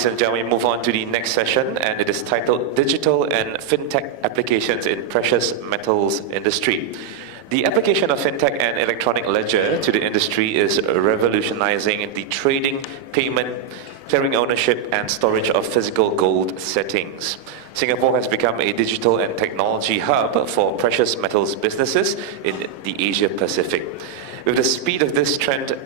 ladies and gentlemen, we move on to the next session, and it is titled Digital and Fintech Applications in Precious Metals Industry. The application of fintech and electronic ledger to the industry is revolutionizing the trading, payment, clearing ownership, and storage of physical gold settings. Singapore has become a digital and technology hub for precious metals businesses in the Asia Pacific. With the speed of this trend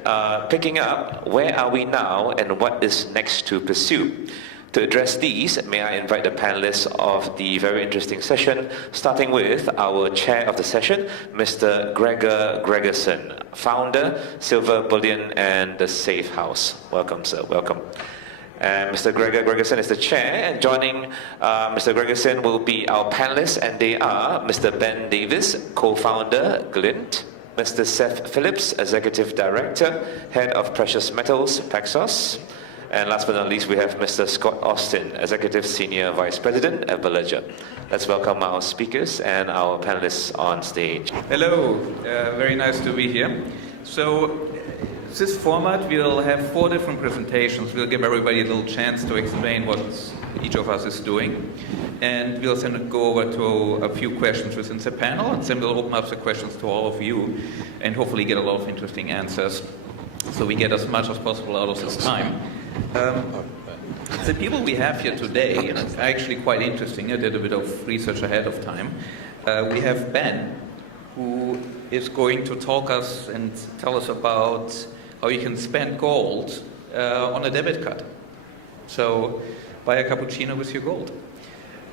picking up, where are we now and what is next to pursue? To address these, may I invite the panelists of the very interesting session, starting with our chair of the session, Mr. Gregor Gregersen, founder, Silver Bullion and the Safe House. Welcome, sir. Welcome. And Mr. Gregor Gregersen is the chair, and joining Mr. Gregersen will be our panelists, and they are Mr. Ben Davis, co-founder, Glint, Mr. Seth Phillips, Executive Director, Head of Precious Metals, Paxos, and last but not least, we have Mr. Scott Austin, Executive Senior Vice President at Villager. Let's welcome our speakers and our panelists on stage. Hello, very nice to be here. So, this format, we'll have 4 different presentations. We'll give everybody a little chance to explain what each of us is doing. And we'll then go over to a few questions within the panel, and then we'll open up the questions to all of you, and hopefully get a lot of interesting answers, so we get as much as possible out of this time. The people we have here today, and it's actually quite interesting, I did a bit of research ahead of time. We have Ben, who is going to talk us and tell us about how you can spend gold on a debit card. So buy a cappuccino with your gold.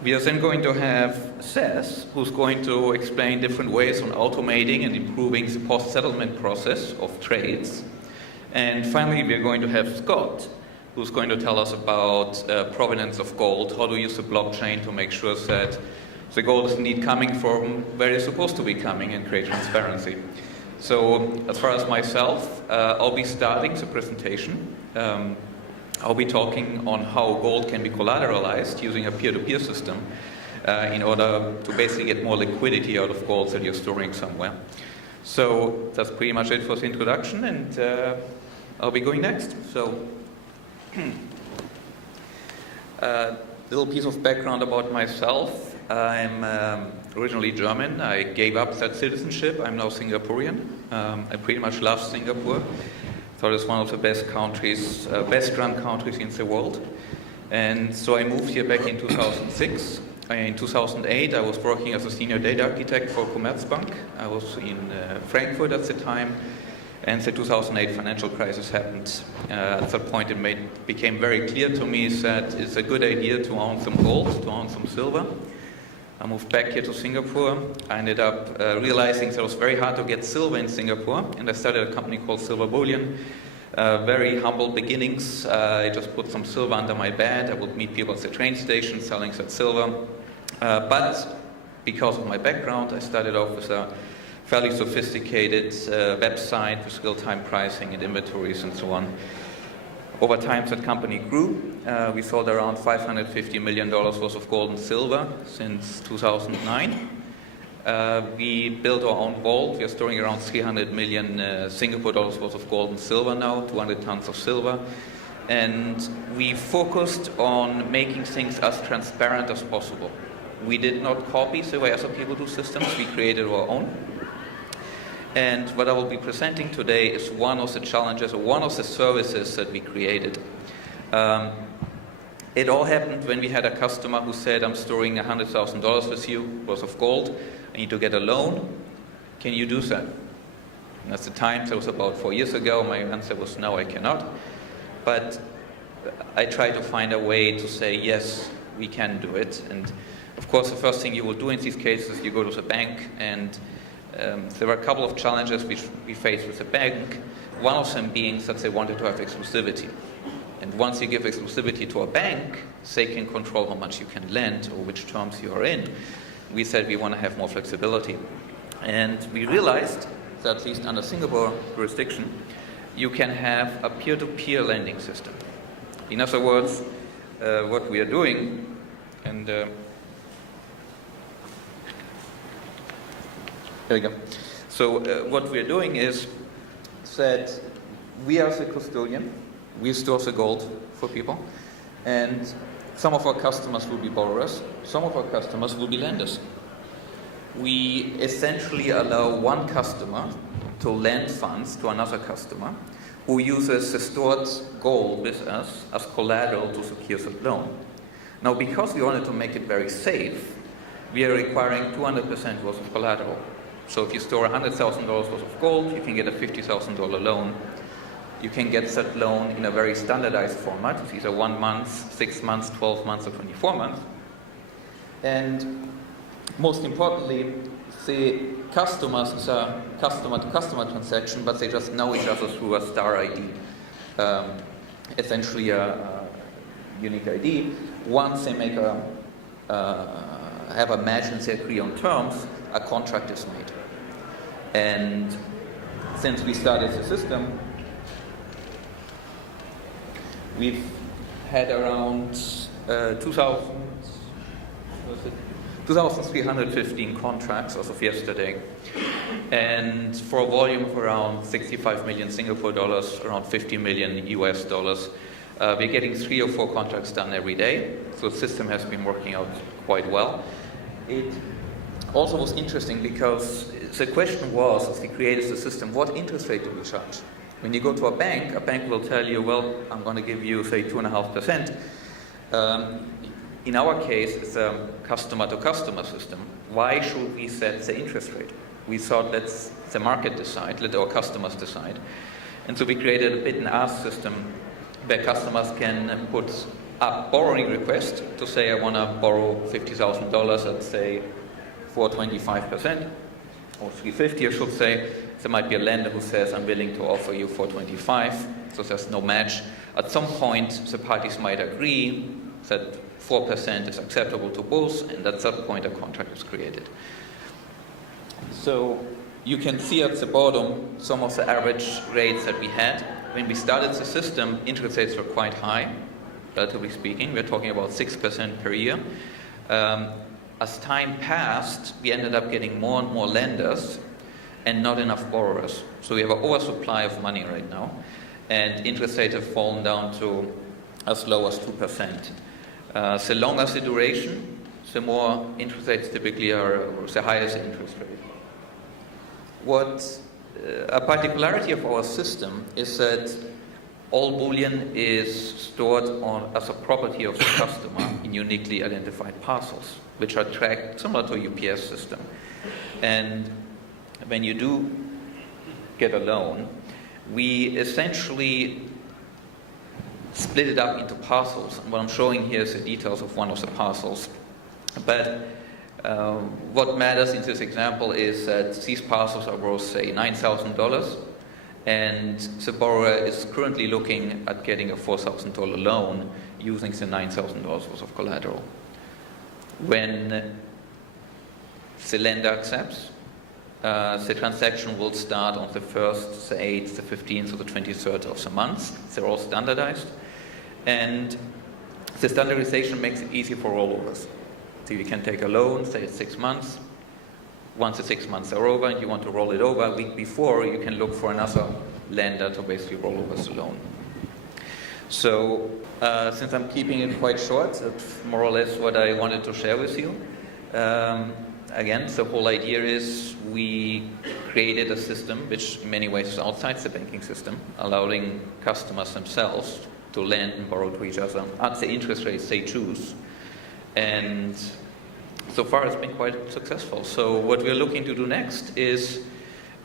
We are then going to have Seth, who's going to explain different ways on automating and improving the post-settlement process of trades. And finally, we are going to have Scott, who's going to tell us about provenance of gold, how to use the blockchain to make sure that the gold is indeed coming from where it's supposed to be coming and create transparency. So as far as myself, I'll be starting the presentation. I'll be talking on how gold can be collateralized using a peer-to-peer system in order to basically get more liquidity out of gold that you're storing somewhere. So that's pretty much it for the introduction, and I'll be going next. So, a little piece of background about myself. I'm originally German. I gave up that citizenship. I'm now Singaporean. I pretty much love Singapore. Thought it's one of the best countries, best-run countries in the world. And so I moved here back in 2006. In 2008, I was working as a senior data architect for Commerzbank. I was in Frankfurt at the time, and the 2008 financial crisis happened. At that point, it became very clear to me that it's a good idea to own some gold, to own some silver. I moved back here to Singapore. I ended up realizing that it was very hard to get silver in Singapore, and I started a company called Silver Bullion. Very humble beginnings. I just put some silver under my bed. I would meet people at the train station selling that silver. But because of my background, I started off with a fairly sophisticated website with real-time pricing and inventories and so on. Over time, that company grew. We sold around $550 million worth of gold and silver since 2009. We built our own vault. We are storing around 300 million Singapore dollars worth of gold and silver now, 200 tons of silver. And we focused on making things as transparent as possible. We did not copy the way other people do systems. We created our own. And what I will be presenting today is one of the challenges, or one of the services that we created. It all happened when we had a customer who said, I'm storing $100,000 with you worth of gold. I need to get a loan. Can you do that? And at the time, that was about 4 years ago. My answer was no, I cannot. But I tried to find a way to say, yes, we can do it. And of course, the first thing you will do in these cases, you go to the bank, and there were a couple of challenges which we faced with the bank. One of them being that they wanted to have exclusivity. And once you give exclusivity to a bank, they can control how much you can lend or which terms you are in. We said we want to have more flexibility. And we realized that at least under Singapore jurisdiction, you can have a peer-to-peer lending system. In other words, what we are doing, and there we go. So what we are doing is that we are the custodian. We store the gold for people. And some of our customers will be borrowers, some of our customers will be lenders. We essentially allow one customer to lend funds to another customer who uses the stored gold with us as collateral to secure the loan. Now, because we wanted to make it very safe, we are requiring 200% worth of collateral. So if you store $100,000 worth of gold, you can get a $50,000 loan. You can get that loan in a very standardized format. It's either 1 month, 6 months, 12 months, or 24 months. And most importantly, the customers is a customer-to-customer transaction, but they just know each other through a star ID, essentially a unique ID. Once they make have a match and they agree on terms, a contract is made. And since we started the system, we've had around 2,315 contracts as of yesterday, and for a volume of around 65 million Singapore dollars, around 50 million US dollars. We're getting 3 or 4 contracts done every day, so the system has been working out quite well. It also was interesting because the question was, as we created the system, what interest rate do we charge? When you go to a bank will tell you, well, I'm going to give you, say, 2.5%. In our case, it's a customer-to-customer system. Why should we set the interest rate? We thought, let's the market decide, let our customers decide. And so we created a bid and ask system where customers can put a borrowing request to say, I want to borrow $50,000 at, say, 4.25%, or 3.50, I should say. There might be a lender who says, I'm willing to offer you 4.25, so there's no match. At some point, the parties might agree that 4% is acceptable to both, and at that point, a contract is created. So you can see at the bottom some of the average rates that we had. When we started the system, interest rates were quite high, relatively speaking. We're talking about 6% per year. As time passed, we ended up getting more and more lenders and not enough borrowers. So we have an oversupply of money right now, and interest rates have fallen down to as low as 2%. The longer the duration, the more interest rates typically are, or the higher the interest rate. A particularity of our system is that all bullion is stored as a property of the customer in uniquely identified parcels, which are tracked similar to a UPS system. And when you do get a loan, we essentially split it up into parcels. And what I'm showing here is the details of one of the parcels. But what matters in this example is that these parcels are worth, say, $9,000, and the borrower is currently looking at getting a $4,000 loan using the $9,000 worth of collateral. When the lender accepts, the transaction will start on the 1st, the 8th, the 15th, or the 23rd of the month. They're all standardized. And the standardization makes it easy for rollovers. So you can take a loan, say it's 6 months. Once the 6 months are over and you want to roll it over, a week before, you can look for another lender to basically roll over the loan. So since I'm keeping it quite short, that's more or less what I wanted to share with you. Again, the whole idea is we created a system which in many ways is outside the banking system, allowing customers themselves to lend and borrow to each other at the interest rates they choose. And so far it's been quite successful. So what we're looking to do next is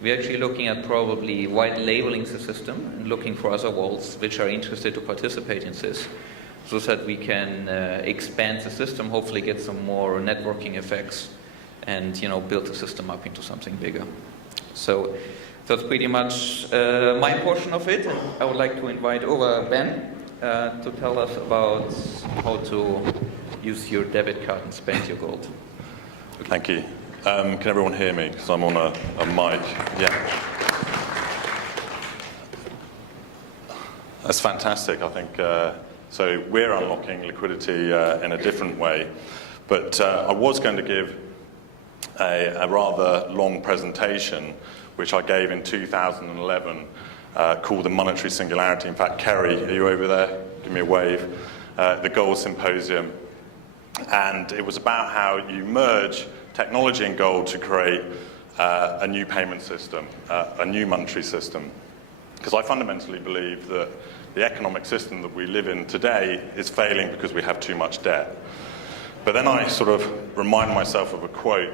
we're actually looking at probably white labeling the system and looking for other wallets which are interested to participate in this, so that we can expand the system, hopefully get some more networking effects, and build the system up into something bigger. So that's pretty much my portion of it, and I would like to invite over Ben to tell us about how to use your debit card and spend your gold. Thank you. Can everyone hear me? Because I'm on a mic. Yeah. That's fantastic, I think. So we're unlocking liquidity in a different way. But I was going to give a rather long presentation, which I gave in 2011, called The Monetary Singularity. In fact, Kerry, are you over there? Give me a wave. the Gold Symposium. And it was about how you merge technology and gold to create a new payment system, a new monetary system. Because I fundamentally believe that the economic system that we live in today is failing because we have too much debt. But then I sort of remind myself of a quote.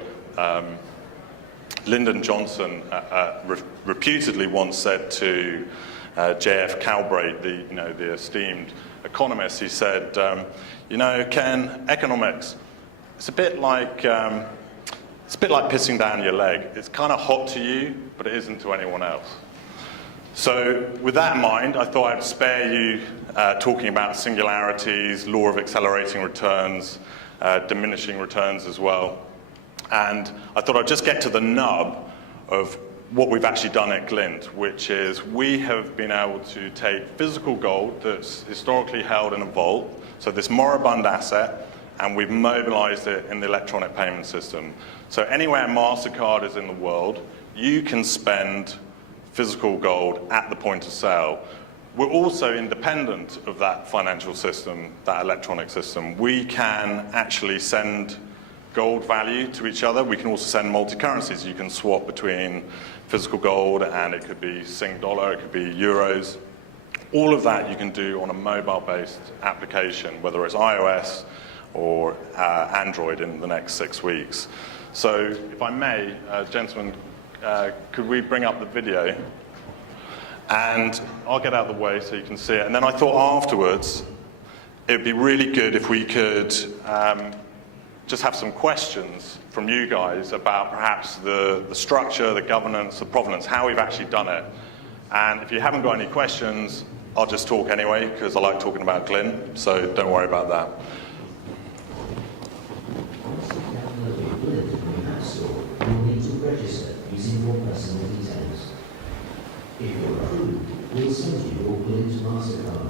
Lyndon Johnson reputedly once said to J.F. Calbraith, the esteemed economist, he said, Ken, economics, it's a bit like pissing down your leg. It's kind of hot to you, but it isn't to anyone else. So with that in mind, I thought I'd spare you talking about singularities, law of accelerating returns, diminishing returns as well. And I thought I'd just get to the nub of what we've actually done at Glint, which is we have been able to take physical gold that's historically held in a vault, so this moribund asset, and we've mobilized it in the electronic payment system. So anywhere MasterCard is in the world, you can spend physical gold at the point of sale. We're also independent of that financial system, that electronic system. We can actually send gold value to each other. We can also send multi-currencies. You can swap between physical gold, and it could be Sing dollar, it could be euros. All of that you can do on a mobile-based application, whether it's iOS or Android in the next 6 weeks. So if I may, gentlemen, could we bring up the video? And I'll get out of the way so you can see it. And then I thought afterwards, it would be really good if we could just have some questions from you guys about perhaps the structure, the governance, the provenance, how we've actually done it. And if you haven't got any questions, I'll just talk anyway, because I like talking about Glint, so don't worry about that. You'll need to register using your personal details. If you're approved, we'll send you your Glint MasterCard.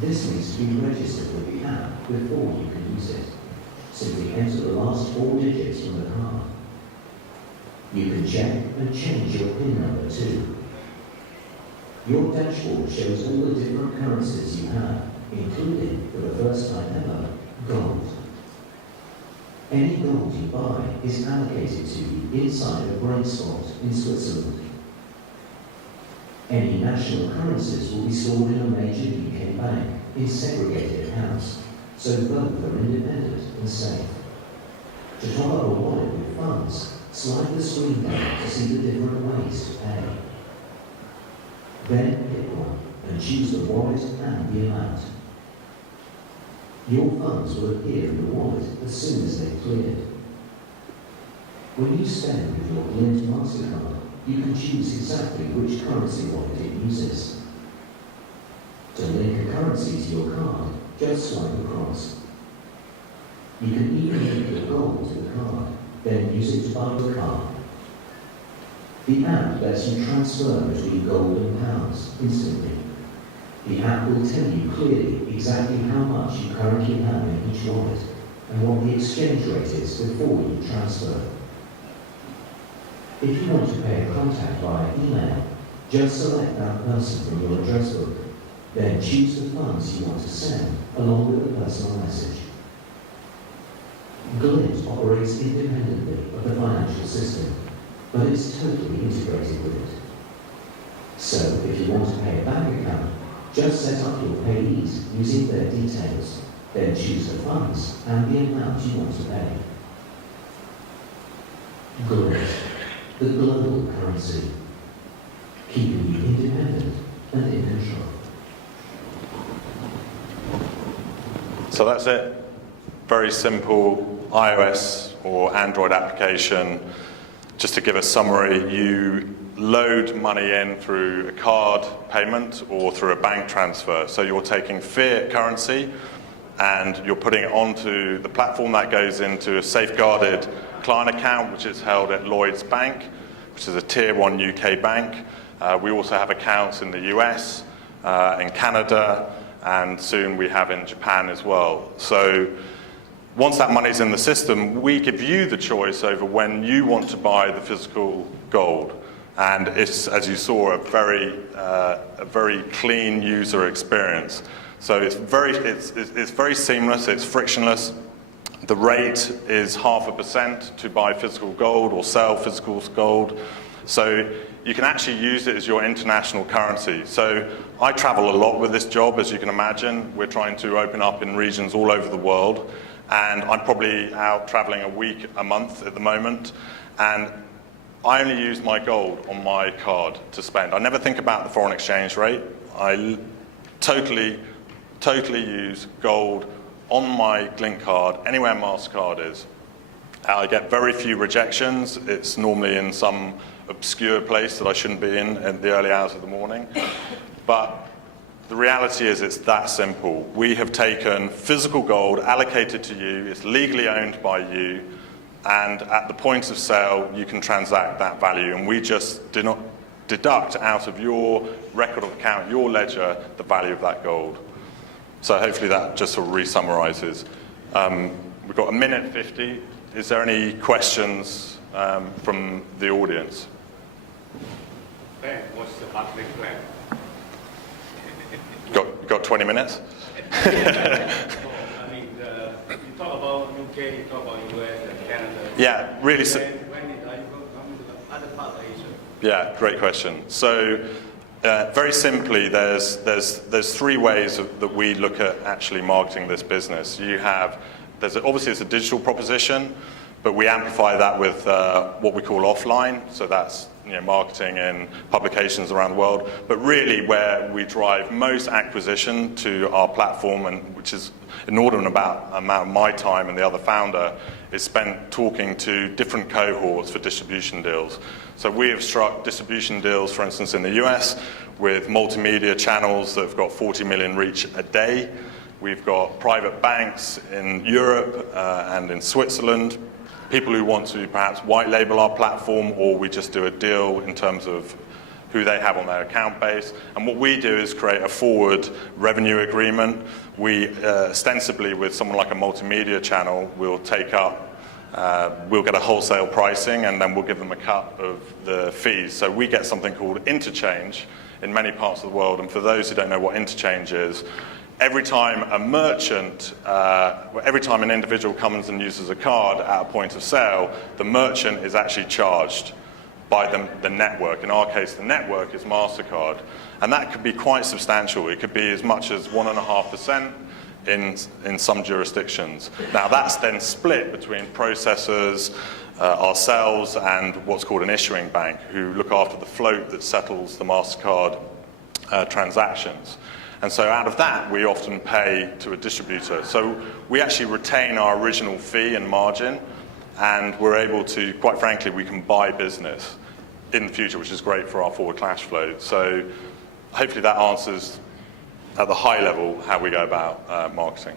This needs to be registered with the app before you can use it. Simply enter the last 4 digits from the card. You can check and change your PIN number too. Your dashboard shows all the different currencies you have, including, for the first time ever, gold. Any gold you buy is allocated to you inside a brain spot in Switzerland. Any national currencies will be stored in a major UK bank in segregated accounts, so both are independent and safe. To top up a wallet with funds, slide the screen down to see the different ways to pay. Then pick one and choose the wallet and the amount. Your funds will appear in the wallet as soon as they've cleared. When you spend with your Glint MasterCard, you can choose exactly which currency wallet it uses. To link a currency to your card, just swipe across. You can even link your gold to the card, then use it to buy the card. The app lets you transfer between gold and pounds instantly. The app will tell you clearly exactly how much you currently have in each wallet and what the exchange rate is before you transfer. If you want to pay a contact via email, just select that person from your address book, then choose the funds you want to send along with the personal message. Glint operates independently of the financial system, but it's totally integrated with it. So if you want to pay a bank account, just set up your payees using their details, then choose the funds and the amount you want to pay. Glint, the global currency, keeping you independent and in control. So that's it. Very simple iOS or Android application. Just to give a summary, you load money in through a card payment or through a bank transfer. So you're taking fiat currency and you're putting it onto the platform that goes into a safeguarded client account, which is held at Lloyds Bank, which is a tier 1 UK bank. We also have accounts in the US, in Canada, and soon we have in Japan as well. So once that money's in the system, we give you the choice over when you want to buy the physical gold. And it's, as you saw, a very clean user experience. So it's very seamless, it's frictionless. The rate is 0.5% to buy physical gold or sell physical gold. So you can actually use it as your international currency. So I travel a lot with this job, as you can imagine. We're trying to open up in regions all over the world. And I'm probably out traveling a month at the moment. And I only use my gold on my card to spend. I never think about the foreign exchange rate. I totally use gold on my Glint card, anywhere MasterCard is. I get very few rejections. It's normally in some obscure place that I shouldn't be in the early hours of the morning. But the reality is it's that simple. We have taken physical gold allocated to you, it's legally owned by you, and at the point of sale, you can transact that value. And we just do not deduct out of your record of account, your ledger, the value of that gold. So hopefully that just sort of re-summarizes. We've got 1:50. Is there any questions from the audience? Ben, what's the marketing plan? Got 20 minutes? I mean, you talk about UK, you talk about US and Canada. Yeah, really. When are you going to come to the other part of Asia? Yeah, great question. So very simply, there's three ways that we look at actually marketing this business. Obviously it's a digital proposition, but we amplify that with what we call offline. So that's marketing in publications around the world. But really, where we drive most acquisition to our platform, and which is inordinate amount of my time and the other founder, is spent talking to different cohorts for distribution deals. So we have struck distribution deals, for instance, in the US with multimedia channels that have got 40 million reach a day. We've got private banks in Europe and in Switzerland, people who want to perhaps white label our platform, or we just do a deal in terms of who they have on their account base. And what we do is create a forward revenue agreement. We ostensibly, with someone like a multimedia channel, we'll take up we'll get a wholesale pricing, and then we'll give them a cut of the fees. So we get something called interchange in many parts of the world. And for those who don't know what interchange is, every time a merchant, every time an individual comes and uses a card at a point of sale, the merchant is actually charged by the network. In our case, the network is MasterCard. And that could be quite substantial. It could be as much as 1.5%. In some jurisdictions. Now that's then split between processors, ourselves, and what's called an issuing bank, who look after the float that settles the MasterCard transactions. And so out of that, we often pay to a distributor. So we actually retain our original fee and margin, and we're able to, quite frankly, we can buy business in the future, which is great for our forward cash flow. So hopefully that answers at the high level how we go about marketing.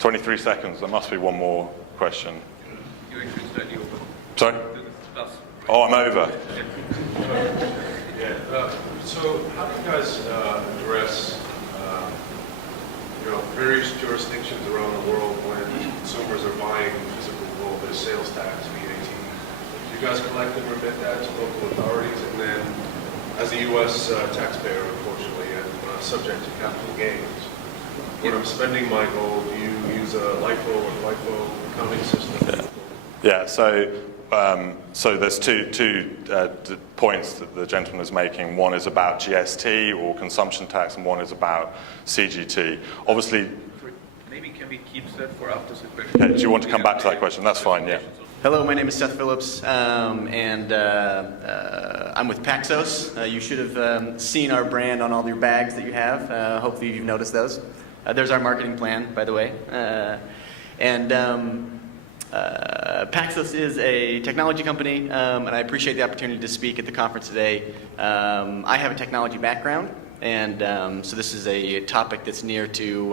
23 seconds. There must be one more question. Sorry? Oh, I'm over. So how do you guys address various jurisdictions around the world when consumers are buying physical gold, there's sales tax, VAT? Do you guys collect and remit that to local authorities? And then as a U.S. taxpayer, unfortunately, and subject to capital gains, when I'm spending my gold, do you use a LIFO or FIFO accounting system? Yeah, so there's two points that the gentleman is making. One is about GST or consumption tax, and one is about CGT. Obviously, maybe can we keep that for after the question? Okay, do you want to come back to that question? That's fine, yeah. Hello, my name is Seth Phillips, and I'm with Paxos. You should have seen our brand on all your bags that you have. Hopefully you've noticed those. There's our marketing plan, by the way. Paxos is a technology company, and I appreciate the opportunity to speak at the conference today. I have a technology background, and so this is a topic that's near to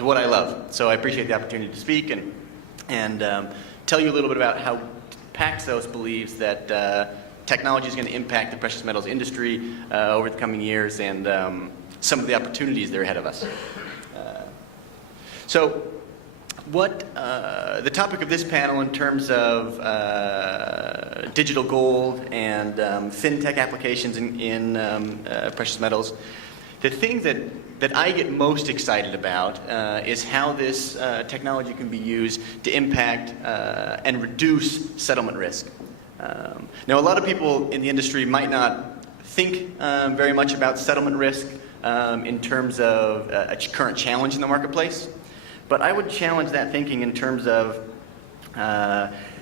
what I love. So I appreciate the opportunity to speak and tell you a little bit about how Paxos believes that technology is going to impact the precious metals industry over the coming years, and some of the opportunities that are ahead of us. What the topic of this panel in terms of digital gold and fintech applications in precious metals The thing that I get most excited about is how this technology can be used to impact and reduce settlement risk. Now, a lot of people in the industry might not think very much about settlement risk in terms of a current challenge in the marketplace, but I would challenge that thinking in terms of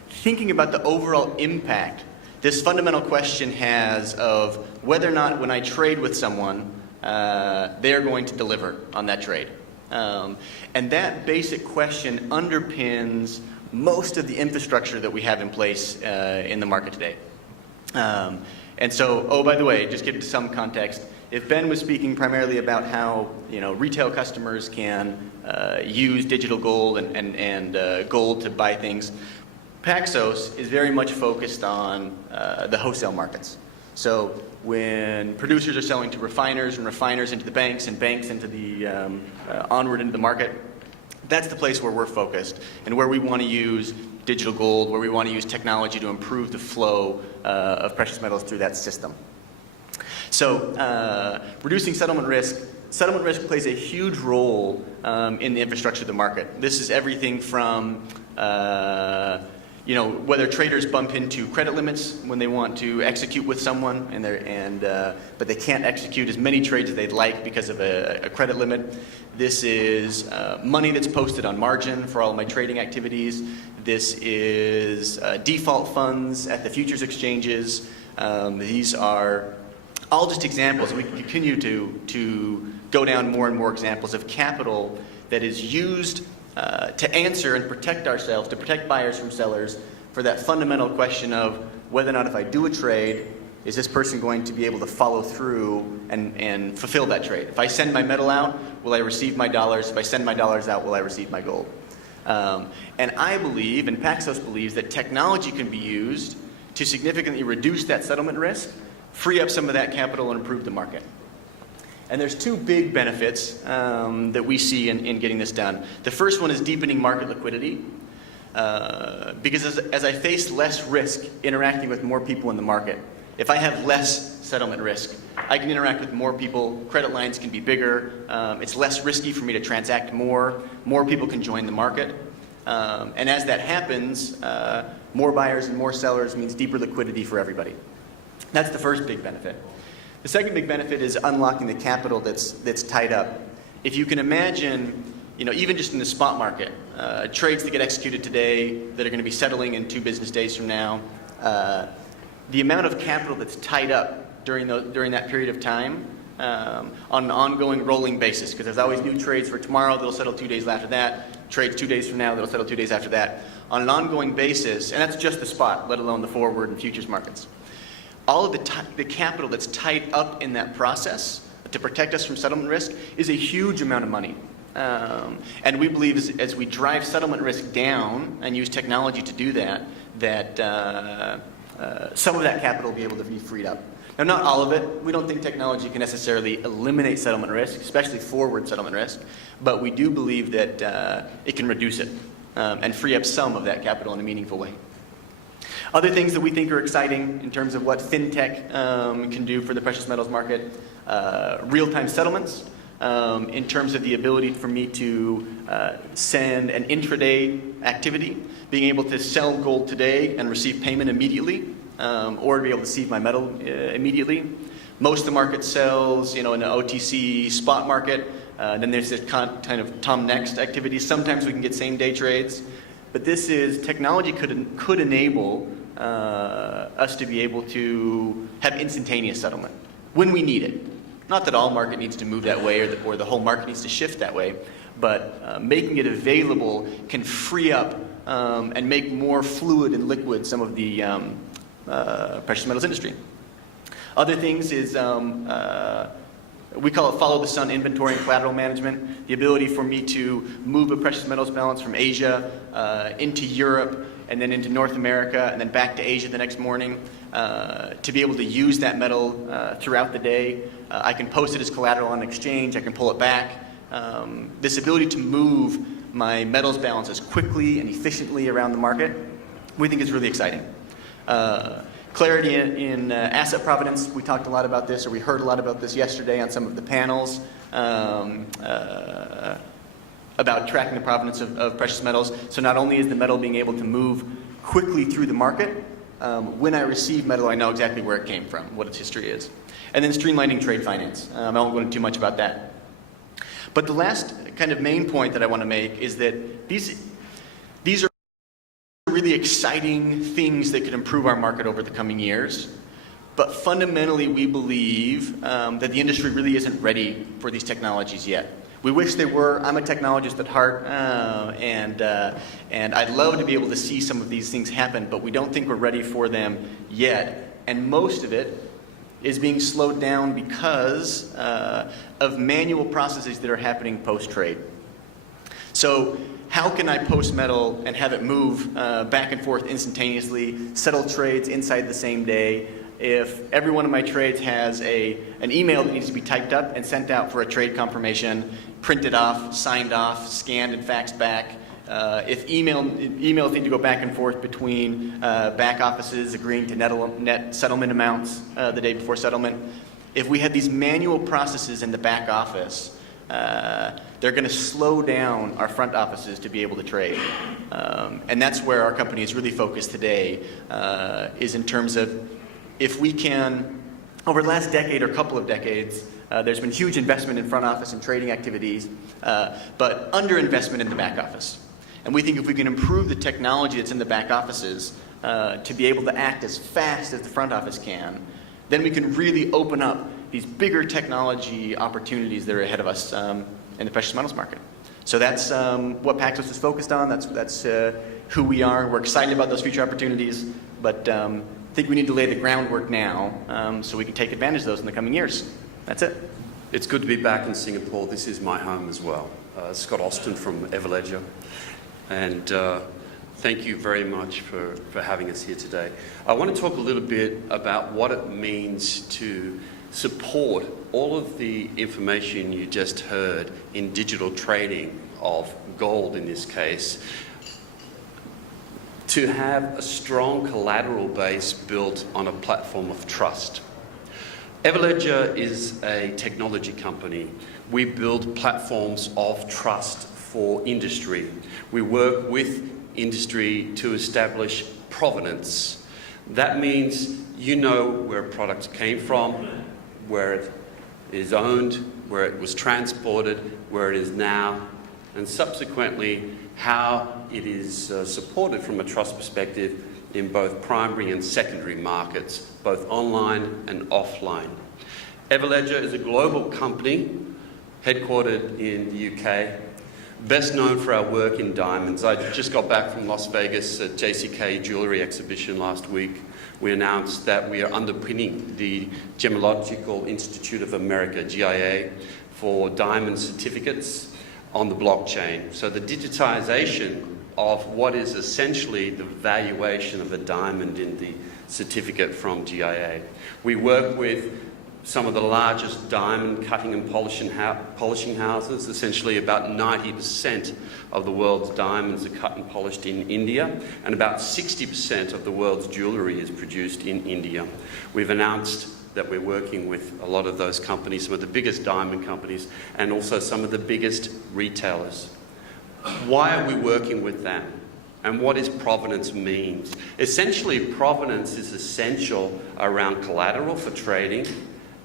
thinking about the overall impact this fundamental question has of whether or not when I trade with someone, they're going to deliver on that trade. And that basic question underpins most of the infrastructure that we have in place in the market today. And so, oh, by the way, just give some context. If Ben was speaking primarily about how retail customers can use digital gold and gold to buy things, Paxos is very much focused on the wholesale markets. So when producers are selling to refiners and refiners into the banks and banks into the onward into the market, that's the place where we're focused and where we want to use digital gold, where we want to use technology to improve the flow of precious metals through that system. So reducing settlement risk plays a huge role in the infrastructure of the market. This is everything from whether traders bump into credit limits when they want to execute with someone, but they can't execute as many trades as they'd like because of a credit limit. This is money that's posted on margin for all of my trading activities. This is default funds at the futures exchanges. These are all just examples. We can continue to go down more and more examples of capital that is used to answer and protect ourselves, to protect buyers from sellers, for that fundamental question of whether or not if I do a trade, is this person going to be able to follow through and fulfill that trade? If I send my metal out, will I receive my dollars? If I send my dollars out, will I receive my gold? And I believe, and Paxos believes, that technology can be used to significantly reduce that settlement risk, free up some of that capital, and improve the market. And there's two big benefits that we see in getting this done. The first one is deepening market liquidity. Because as I face less risk interacting with more people in the market, if I have less settlement risk, I can interact with more people, credit lines can be bigger, it's less risky for me to transact more people can join the market. And as that happens, more buyers and more sellers means deeper liquidity for everybody. That's the first big benefit. The second big benefit is unlocking the capital that's tied up. If you can imagine, even just in the spot market, trades that get executed today that are going to be settling in 2 business days from now, the amount of capital that's tied up during that period of time on an ongoing rolling basis, because there's always new trades for tomorrow that'll settle 2 days after that, trades 2 days from now that'll settle 2 days after that, on an ongoing basis, and that's just the spot, let alone the forward and futures markets. All of the capital that's tied up in that process to protect us from settlement risk is a huge amount of money. And we believe as we drive settlement risk down and use technology to do that some of that capital will be able to be freed up. Now, not all of it. We don't think technology can necessarily eliminate settlement risk, especially forward settlement risk, but we do believe that it can reduce it and free up some of that capital in a meaningful way. Other things that we think are exciting in terms of what Fintech can do for the precious metals market, real-time settlements, in terms of the ability for me to send an intraday activity, being able to sell gold today and receive payment immediately, or to be able to receive my metal immediately. Most of the market sells, in an OTC spot market. Then there's this kind of Tom Next activity. Sometimes we can get same-day trades. But this is, technology could enable us to be able to have instantaneous settlement when we need it. Not that all market needs to move that way or the whole market needs to shift that way, but making it available can free up and make more fluid and liquid some of the precious metals industry. Other things is we call it follow the sun inventory and collateral management, the ability for me to move a precious metals balance from Asia into Europe and then into North America and then back to Asia the next morning, to be able to use that metal throughout the day. I can post it as collateral on an exchange, I can pull it back. This ability to move my metals balances quickly and efficiently around the market, we think is really exciting. Clarity in asset provenance, we talked a lot about this, or we heard a lot about this yesterday on some of the panels about tracking the provenance of precious metals. So not only is the metal being able to move quickly through the market, when I receive metal, I know exactly where it came from, what its history is. And then streamlining trade finance. I won't go into too much about that. But the last kind of main point that I want to make is that these are really exciting things that could improve our market over the coming years. But fundamentally, we believe that the industry really isn't ready for these technologies yet. We wish they were. I'm a technologist at heart, and I'd love to be able to see some of these things happen, but we don't think we're ready for them yet. And most of it is being slowed down because of manual processes that are happening post-trade. So how can I post metal and have it move back and forth instantaneously, settle trades inside the same day, if every one of my trades has an email that needs to be typed up and sent out for a trade confirmation, printed off, signed off, scanned and faxed back, if emails need to go back and forth between back offices agreeing to net settlement amounts the day before settlement, if we had these manual processes in the back office, they're going to slow down our front offices to be able to trade. And that's where our company is really focused today, is in terms of if we can, over the last decade or couple of decades, there's been huge investment in front office and trading activities, but underinvestment in the back office. And we think if we can improve the technology that's in the back offices to be able to act as fast as the front office can, then we can really open up these bigger technology opportunities that are ahead of us in the precious metals market. So that's what Paxos is focused on. That's who we are. We're excited about those future opportunities, but I think we need to lay the groundwork now so we can take advantage of those in the coming years. That's it. It's good to be back in Singapore. This is my home as well. Scott Austin from Everledger. And thank you very much for having us here today. I want to talk a little bit about what it means to support all of the information you just heard in digital trading of gold in this case, to have a strong collateral base built on a platform of trust. Everledger is a technology company. We build platforms of trust for industry. We work with industry to establish provenance. That means you know where a product came from, where it is owned, where it was transported, where it is now, and subsequently how it is supported from a trust perspective in both primary and secondary markets, both online and offline. Everledger is a global company headquartered in the UK, best known for our work in diamonds. I just got back from Las Vegas at JCK Jewelry Exhibition last week. We announced that we are underpinning the Gemological Institute of America, GIA, for diamond certificates on the blockchain. So the digitization of what is essentially the valuation of a diamond in the certificate from GIA. We work with some of the largest diamond cutting and polishing houses. Essentially about 90% of the world's diamonds are cut and polished in India, and about 60% of the world's jewellery is produced in India. We've announced that we're working with a lot of those companies, some of the biggest diamond companies, and also some of the biggest retailers. Why are we working with them? And what does provenance mean? Essentially, provenance is essential around collateral for trading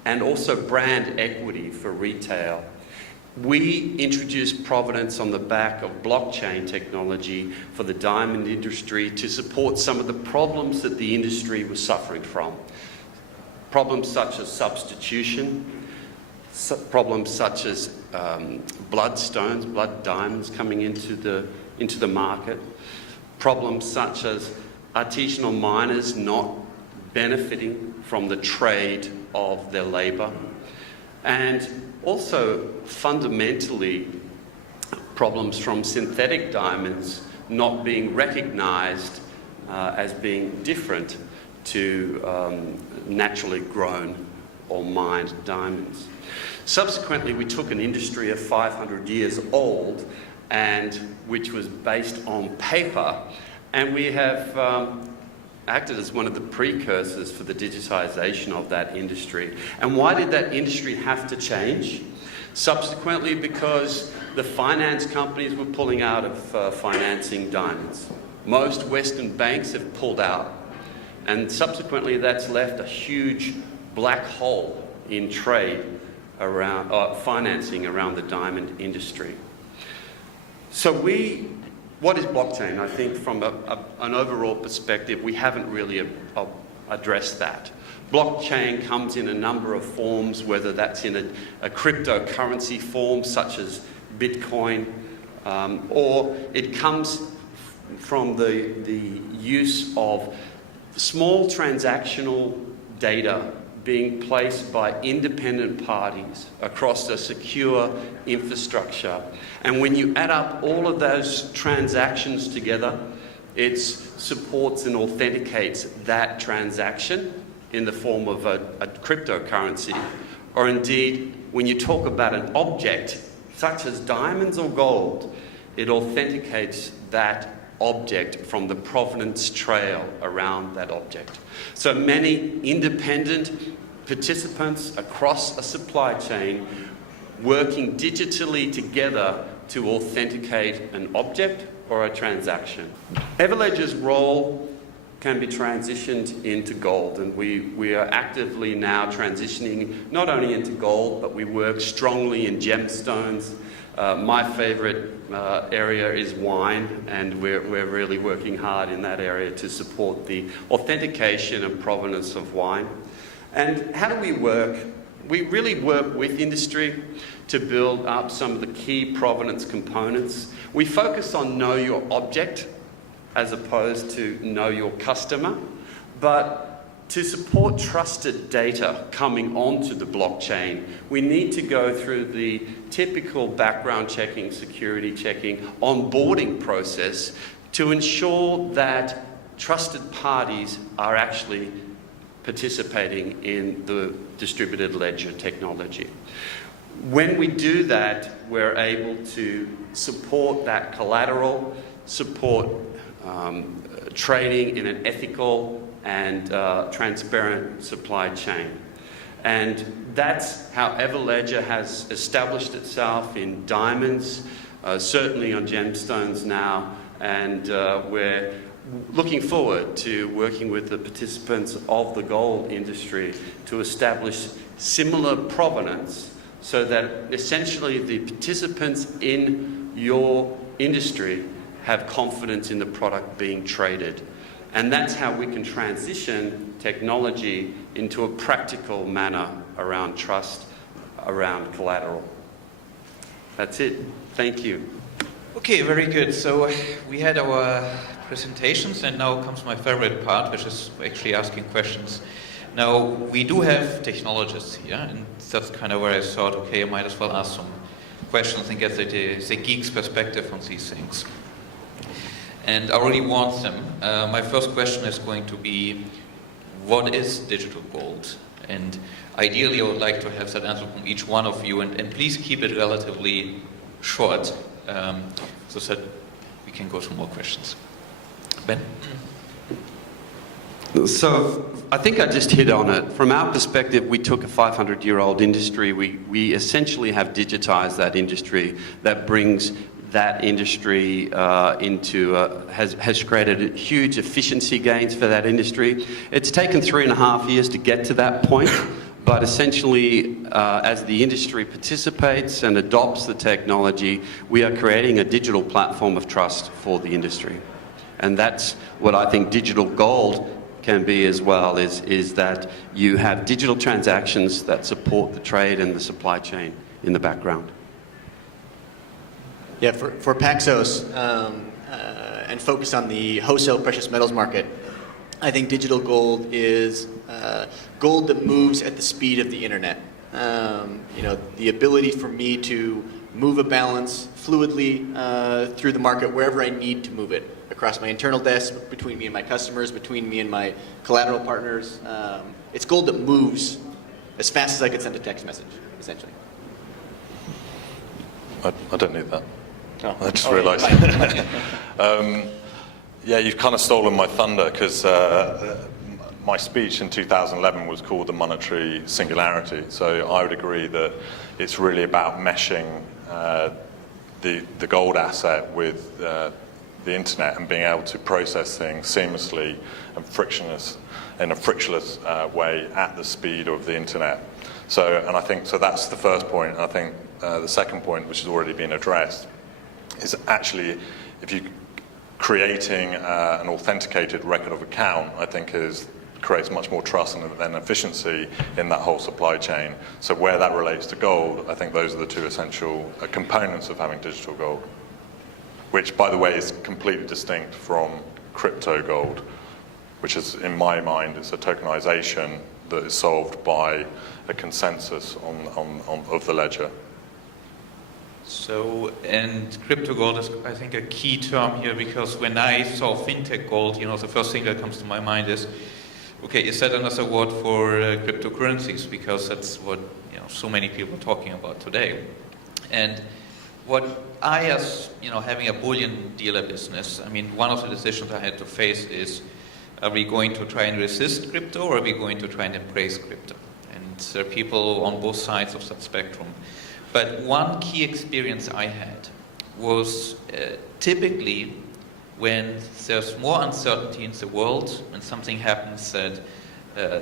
and also brand equity for retail. We introduced provenance on the back of blockchain technology for the diamond industry to support some of the problems that the industry was suffering from. Problems such as substitution, problems such as bloodstones, blood diamonds coming into the market, problems such as artisanal miners not benefiting from the trade of their labour, and also fundamentally problems from synthetic diamonds not being recognised as being different to naturally grown or mined diamonds. Subsequently, we took an industry of 500 years old, and which was based on paper, and we have acted as one of the precursors for the digitization of that industry. And why did that industry have to change? Subsequently, because the finance companies were pulling out of financing diamonds. Most Western banks have pulled out, and subsequently that's left a huge black hole in trade around financing around the diamond industry. So what is blockchain? I think from an overall perspective, we haven't really addressed that. Blockchain comes in a number of forms, whether that's in a cryptocurrency form such as Bitcoin, or it comes from the use of small transactional data being placed by independent parties across a secure infrastructure. And when you add up all of those transactions together, it supports and authenticates that transaction in the form of a cryptocurrency. Or indeed, when you talk about an object, such as diamonds or gold, it authenticates that object from the provenance trail around that object. So many independent participants across a supply chain working digitally together to authenticate an object or a transaction. Everledger's role can be transitioned into gold, and we are actively now transitioning not only into gold, but we work strongly in gemstones. My favorite area is wine, and we're really working hard in that area to support the authentication and provenance of wine. And how do we work? We really work with industry to build up some of the key provenance components. We focus on know your object as opposed to know your customer, but to support trusted data coming onto the blockchain, we need to go through the typical background checking, security checking, onboarding process to ensure that trusted parties are actually participating in the distributed ledger technology. When we do that, we're able to support that collateral, support trading in an ethical and transparent supply chain. And that's how Everledger has established itself in diamonds, certainly on gemstones now, and we're looking forward to working with the participants of the gold industry to establish similar provenance so that essentially the participants in your industry have confidence in the product being traded. And that's how we can transition technology into a practical manner around trust, around collateral. That's it. Thank you. Okay, very good. So we had our presentations, and now comes my favorite part, which is actually asking questions. Now, we do have technologists here, and that's kind of where I thought, okay, I might as well ask some questions and get the geek's perspective on these things. And I already warned them. My first question is going to be, what is digital gold? And ideally, I would like to have that answer from each one of you, and please keep it relatively short, so that we can go through more questions. Ben? So I think I just hit on it. From our perspective, we took a 500-year-old industry. We essentially have digitized that industry. That brings that industry has created huge efficiency gains for that industry. It's taken 3.5 years to get to that point, but essentially, as the industry participates and adopts the technology, we are creating a digital platform of trust for the industry. And that's what I think digital gold can be as well, is that you have digital transactions that support the trade and the supply chain in the background. Yeah, for Paxos, and focus on the wholesale precious metals market, I think digital gold is gold that moves at the speed of the internet. The ability for me to move a balance fluidly through the market wherever I need to move it, across my internal desk, between me and my customers, between me and my collateral partners. It's gold that moves as fast as I could send a text message, essentially. I don't need that. Oh. I just realised. Yeah, you've kind of stolen my thunder, because my speech in 2011 was called the monetary singularity. So I would agree that it's really about meshing the gold asset with the internet and being able to process things seamlessly and in a frictionless way at the speed of the internet. So, and I think, so that's the first point. I think the second point, which has already been addressed, is actually, if you creating an authenticated record of account, I think creates much more trust and efficiency in that whole supply chain. So where that relates to gold, I think those are the two essential components of having digital gold, which, by the way, is completely distinct from crypto gold, which is, in my mind, is a tokenization that is solved by a consensus of the ledger. So, and crypto gold is, I think, a key term here, because when I saw fintech gold, the first thing that comes to my mind is, okay, is that another word for cryptocurrencies? Because that's what so many people are talking about today. And what I, as having a bullion dealer business, I mean, one of the decisions I had to face is, are we going to try and resist crypto, or are we going to try and embrace crypto? And there are people on both sides of that spectrum. But one key experience I had was typically when there's more uncertainty in the world, when something happens that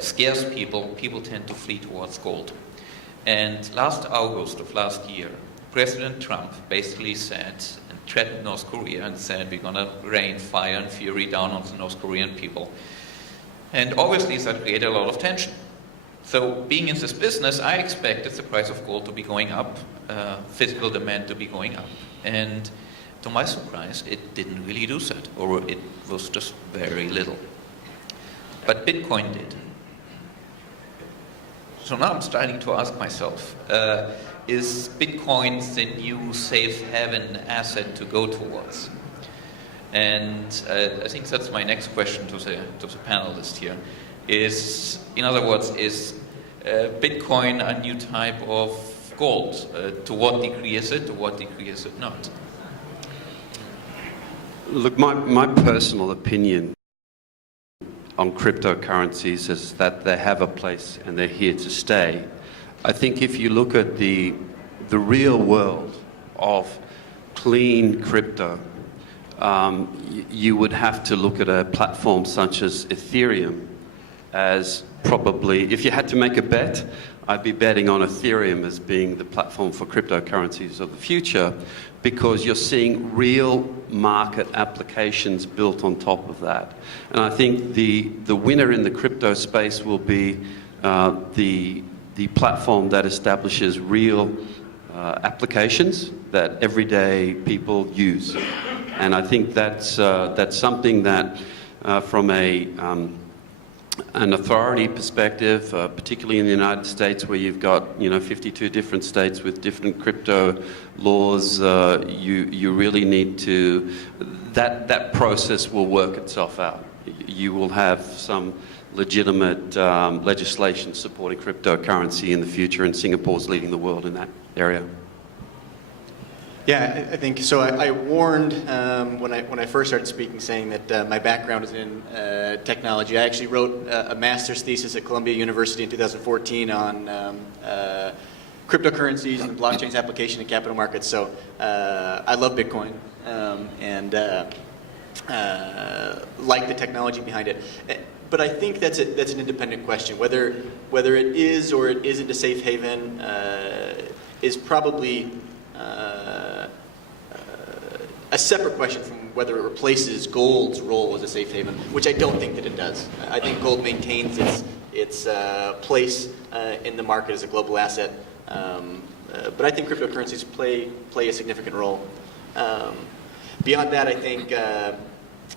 scares people, people tend to flee towards gold. And last August of last year, President Trump basically said and threatened North Korea and said, we're going to rain fire and fury down on the North Korean people. And obviously that created a lot of tension. So being in this business, I expected the price of gold to be going up, physical demand to be going up. And to my surprise, it didn't really do that, or it was just very little. But Bitcoin did. So now I'm starting to ask myself, is Bitcoin the new safe haven asset to go towards? And I think that's my next question to the panelist here. Is, in other words, is Bitcoin a new type of gold? To what degree is it? To what degree is it not? Look, my personal opinion on cryptocurrencies is that they have a place and they're here to stay. I think if you look at the real world of clean crypto, you would have to look at a platform such as Ethereum as probably, if you had to make a bet, I'd be betting on Ethereum as being the platform for cryptocurrencies of the future, because you're seeing real market applications built on top of that. And I think the winner in the crypto space will be the platform that establishes real applications that everyday people use. And I think that's something that from an authority perspective, particularly in the United States, where you've got 52 different states with different crypto laws, you really need to, that process will work itself out. You will have some legitimate legislation supporting cryptocurrency in the future, and Singapore's leading the world in that area. Yeah, I think so. I warned when I first started speaking, saying that my background is in technology. I actually wrote a master's thesis at Columbia University in 2014 on cryptocurrencies and blockchain's application in capital markets. So I love Bitcoin and like the technology behind it. But I think that's an independent question. Whether it is or it isn't a safe haven is probably a separate question from whether it replaces gold's role as a safe haven, which I don't think that it does. I think gold maintains its place in the market as a global asset, but I think cryptocurrencies play a significant role. Beyond that, I think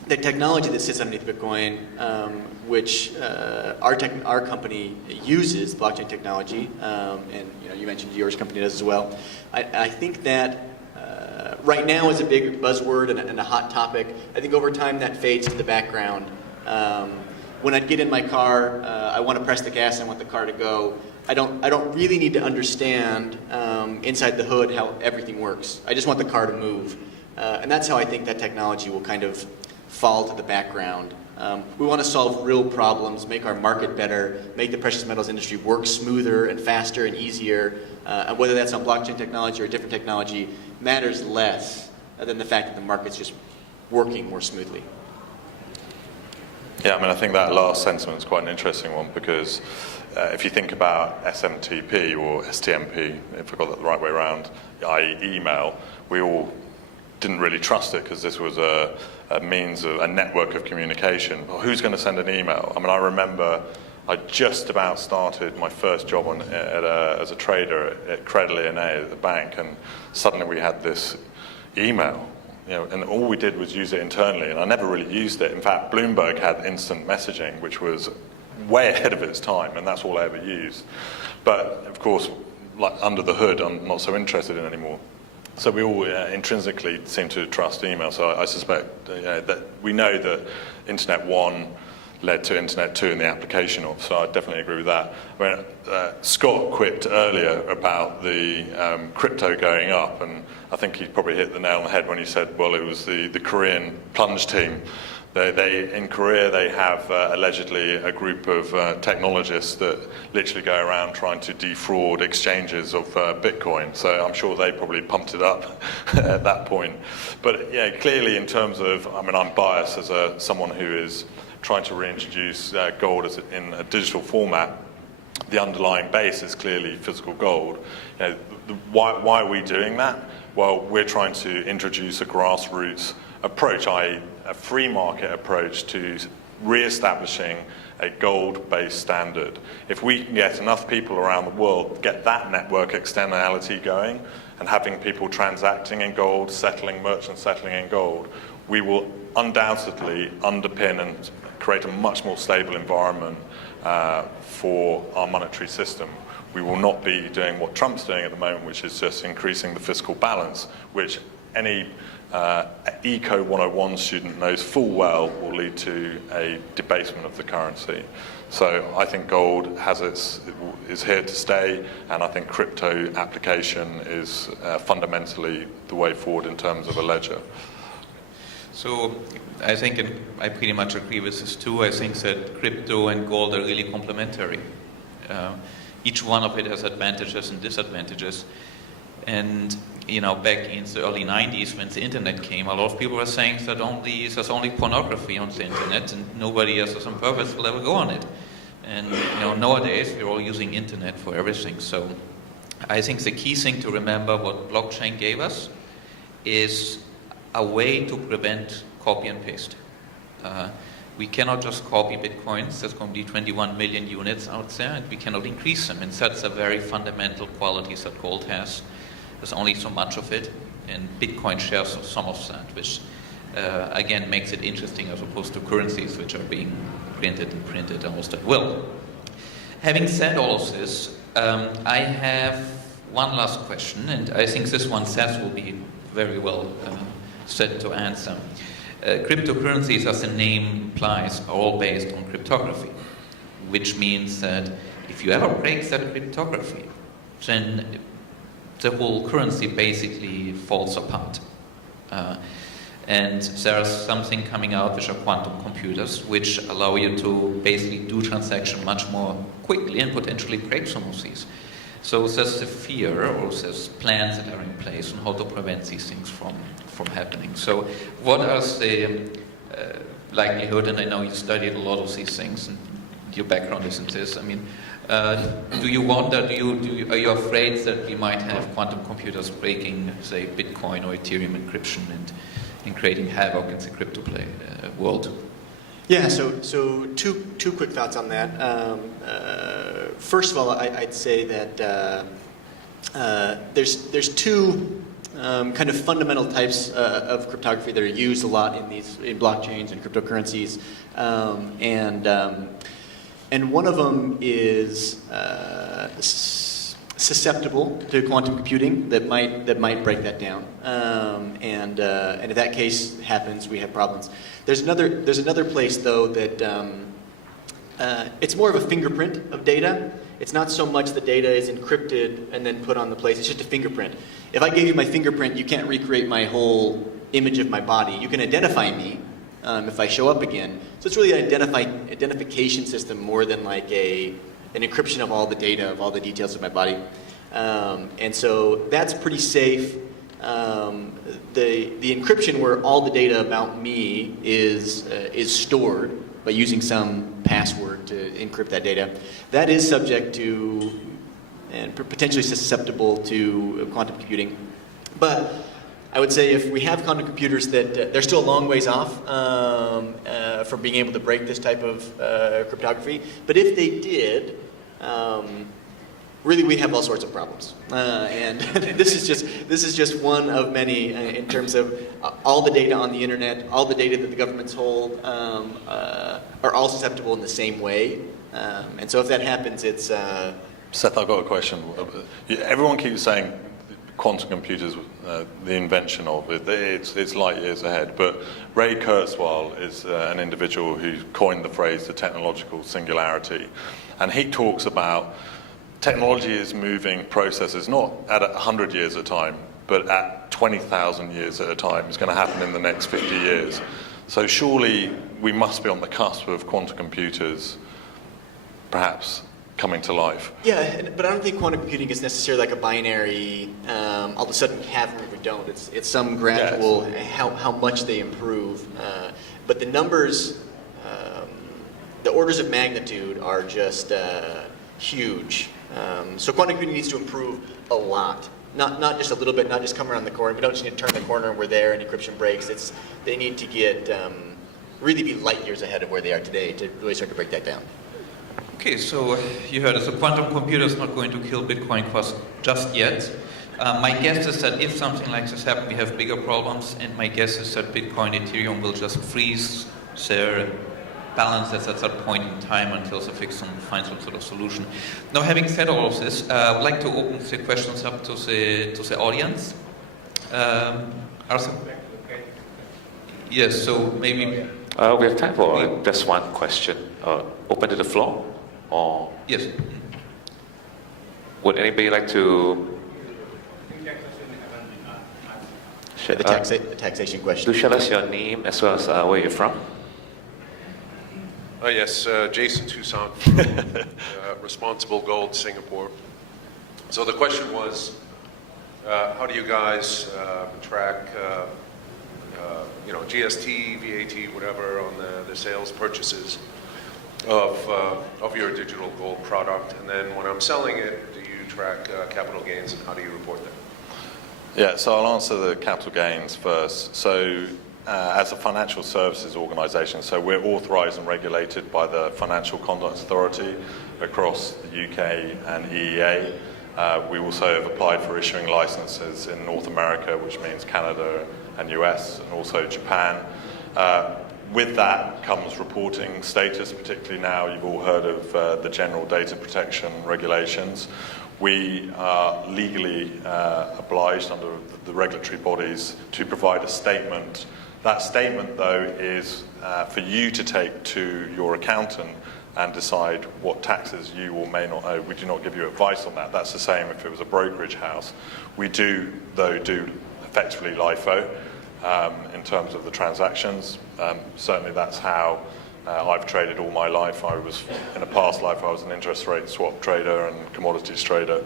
the technology that sits underneath Bitcoin, which our company uses, blockchain technology, and you mentioned yours company does as well. I think that right now is a big buzzword and a hot topic. I think over time that fades to the background. When I get in my car, I want to press the gas. I want the car to go. I don't really need to understand inside the hood how everything works. I just want the car to move, and that's how I think that technology will kind of fall to the background. We want to solve real problems, make our market better, make the precious metals industry work smoother and faster and easier. And whether that's on blockchain technology or a different technology matters less than the fact that the market's just working more smoothly. Yeah, I mean, I think that last sentiment is quite an interesting one, because if you think about SMTP or STMP, if I got that the right way around, i.e. email, we all didn't really trust it because this was a means of a network of communication. Well, who's going to send an email? I mean, I remember I just about started my first job as a trader at Credit Lyonnais at the bank, and suddenly we had this email. You know, and all we did was use it internally, and I never really used it. In fact, Bloomberg had instant messaging, which was way ahead of its time, and that's all I ever used. But of course, like under the hood, I'm not so interested in anymore. So we all intrinsically seem to trust email. So I suspect that we know that Internet 1 led to Internet 2 and the application of, so I definitely agree with that. I mean, Scott quipped earlier about the crypto going up, and I think he probably hit the nail on the head when he said, well, it was the Korean plunge team. In Korea, they have allegedly a group of technologists that literally go around trying to defraud exchanges of Bitcoin. So I'm sure they probably pumped it up at that point. But yeah, clearly in terms of, I mean, I'm biased as someone who is trying to reintroduce gold in a digital format. The underlying base is clearly physical gold. You know, why are we doing that? Well, we're trying to introduce a grassroots approach, i.e. a free market approach to re-establishing a gold-based standard. If we can get enough people around the world, get that network externality going, and having people transacting in gold, merchants settling in gold, we will undoubtedly underpin and create a much more stable environment for our monetary system. We will not be doing what Trump's doing at the moment, which is just increasing the fiscal balance, which any Eco 101 student knows full well will lead to a debasement of the currency. So I think gold is here to stay, and I think crypto application is fundamentally the way forward in terms of a ledger. So I think, and I pretty much agree with this too, I think that crypto and gold are really complementary. Each one of it has advantages and disadvantages. And you know, back in the early 90s when the internet came, a lot of people were saying that there's only pornography on the internet and nobody else on purpose will ever go on it. And you know, nowadays we're all using internet for everything. So I think the key thing to remember what blockchain gave us is a way to prevent copy and paste. We cannot just copy bitcoins. There's going to be 21 million units out there, and we cannot increase them. And that's a very fundamental quality that gold has. There's only so much of it, and Bitcoin shares some of that, which again makes it interesting as opposed to currencies which are being printed almost at will. Having said all of this, I have one last question, and I think this one Seth will be very well set to answer. Cryptocurrencies, as the name implies, are all based on cryptography, which means that if you ever break that cryptography, then the whole currency basically falls apart. And there's something coming out which are quantum computers, which allow you to basically do transactions much more quickly and potentially break some of these. So there's the fear, or there's plans that are in place on how to prevent these things from happening. So what are the likelihood, and I know you studied a lot of these things, and your background is in this, I mean, do you wonder, are you afraid that we might have quantum computers breaking, say, Bitcoin or Ethereum encryption and creating havoc in the crypto world? Yeah, so two quick thoughts on that. First of all, I'd say that there's two kind of fundamental types of cryptography that are used a lot in blockchains and cryptocurrencies, and one of them is susceptible to quantum computing that might break that down, and if that case happens, we have problems. There's another place though that it's more of a fingerprint of data. It's not so much the data is encrypted and then put on the place. It's just a fingerprint. If I gave you my fingerprint, you can't recreate my whole image of my body. You can identify me, if I show up again. So it's really an identification system more than like an encryption of all the data, of all the details of my body. And so that's pretty safe. The encryption where all the data about me is stored by using some password to encrypt that data, that is subject to and potentially susceptible to quantum computing. But I would say if we have quantum computers that they're still a long ways off from being able to break this type of cryptography. But if they did, really we have all sorts of problems. And this is just one of many in terms of all the data on the internet, all the data that the governments hold are all susceptible in the same way. And so if that happens, it's... Seth, I've got a question. Everyone keeps saying quantum computers, the invention of it, it's light years ahead. But Ray Kurzweil is an individual who coined the phrase the technological singularity. And he talks about technology is moving processes not at 100 years at a time, but at 20,000 years at a time. It's going to happen in the next 50 years. So surely we must be on the cusp of quantum computers perhaps coming to life. Yeah, but I don't think quantum computing is necessarily like a binary, all of a sudden we have them or we don't. It's some gradual, yes, how much they improve. But the numbers, the orders of magnitude are just huge. So quantum computing needs to improve a lot. Not just a little bit, not just come around the corner. We don't just need to turn the corner and we're there and encryption breaks. They need to get, really be light years ahead of where they are today to really start to break that down. Okay, so you heard it. So quantum computer is not going to kill Bitcoin just yet. My guess is that if something like this happens, we have bigger problems. And my guess is that Bitcoin, Ethereum will just freeze their balances at that point in time until they find some sort of solution. Now, having said all of this, I would like to open the questions up to the audience. Arthur? Yes, so maybe... we have time for just one question. Open to the floor? Or yes. Would anybody like to share the taxation question? Do share us your name as well as where you're from? Yes, Jason Toussaint, Responsible Gold, Singapore. So the question was, how do you guys track, GST, VAT, whatever, on the sales purchases of your digital gold product? And then when I'm selling it, do you track capital gains, and how do you report them? Yeah, so I'll answer the capital gains first. So as a financial services organisation, so we're authorised and regulated by the Financial Conduct Authority across the UK and EEA. We also have applied for issuing licences in North America, which means Canada and US, and also Japan. With that comes reporting status, particularly now you've all heard of the General Data Protection Regulations. We are legally obliged under the regulatory bodies to provide a statement. That statement, though, is for you to take to your accountant and decide what taxes you or may not owe. We do not give you advice on that. That's the same if it was a brokerage house. We do, though, do effectively LIFO in terms of the transactions. Certainly that's how I've traded all my life. In a past life, I was an interest rate swap trader and commodities trader,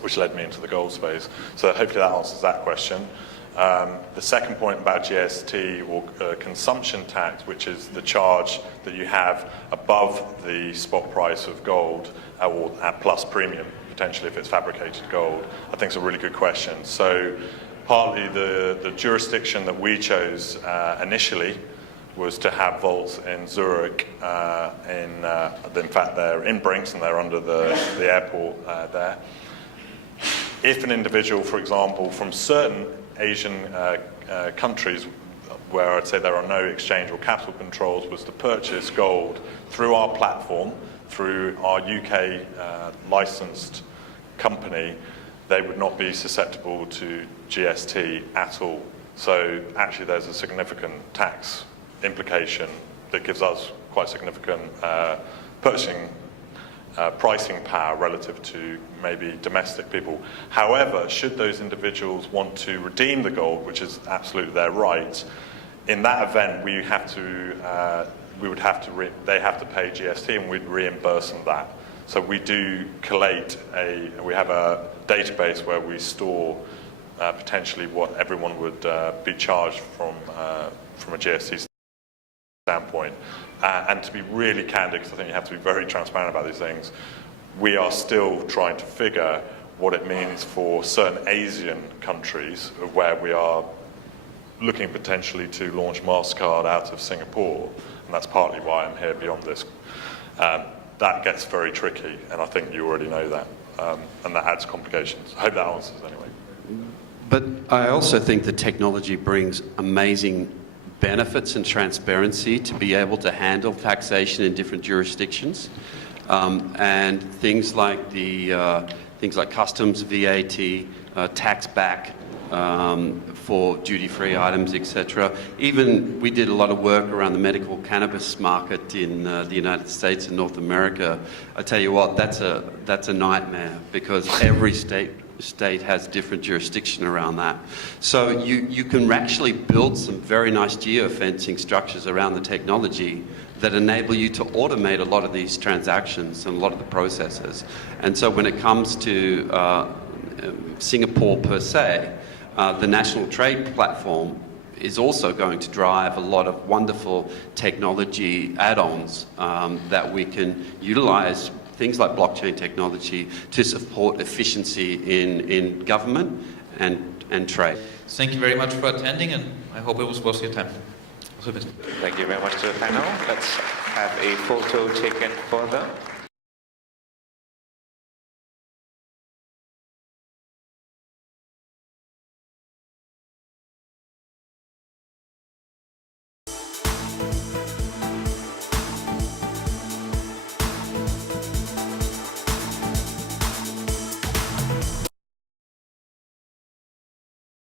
which led me into the gold space. So hopefully that answers that question. The second point about GST or consumption tax, which is the charge that you have above the spot price of gold or at plus premium, potentially if it's fabricated gold, I think is a really good question. So partly the jurisdiction that we chose initially was to have vaults in Zurich. In fact, they're in Brinks and they're under the airport there. If an individual, for example, from certain Asian countries where I'd say there are no exchange or capital controls, was to purchase gold through our platform, through our UK licensed company, they would not be susceptible to GST at all. So actually there's a significant tax implication that gives us quite significant pricing power relative to maybe domestic people. However, should those individuals want to redeem the gold, which is absolutely their right, in that event, they have to pay GST, and we'd reimburse them that. So we do collate we have a database where we store potentially what everyone would be charged from a GST standpoint. And to be really candid, because I think you have to be very transparent about these things, we are still trying to figure what it means for certain Asian countries where we are looking potentially to launch MasterCard out of Singapore, and that's partly why I'm here beyond this. That gets very tricky, and I think you already know that, and that adds complications. I hope that answers anyway. But I also think the technology brings amazing benefits and transparency to be able to handle taxation in different jurisdictions, and things like customs, VAT, tax back for duty-free items, etc. Even we did a lot of work around the medical cannabis market in the United States and North America. I tell you what, that's a nightmare, because every state has different jurisdiction around that. So you can actually build some very nice geofencing structures around the technology that enable you to automate a lot of these transactions and a lot of the processes. And so when it comes to Singapore per se, the national trade platform is also going to drive a lot of wonderful technology add-ons that we can utilize, things like blockchain technology, to support efficiency in government and trade. Thank you very much for attending, and I hope it was worth your time. Thank you very much to the panel. Let's have a photo taken for them.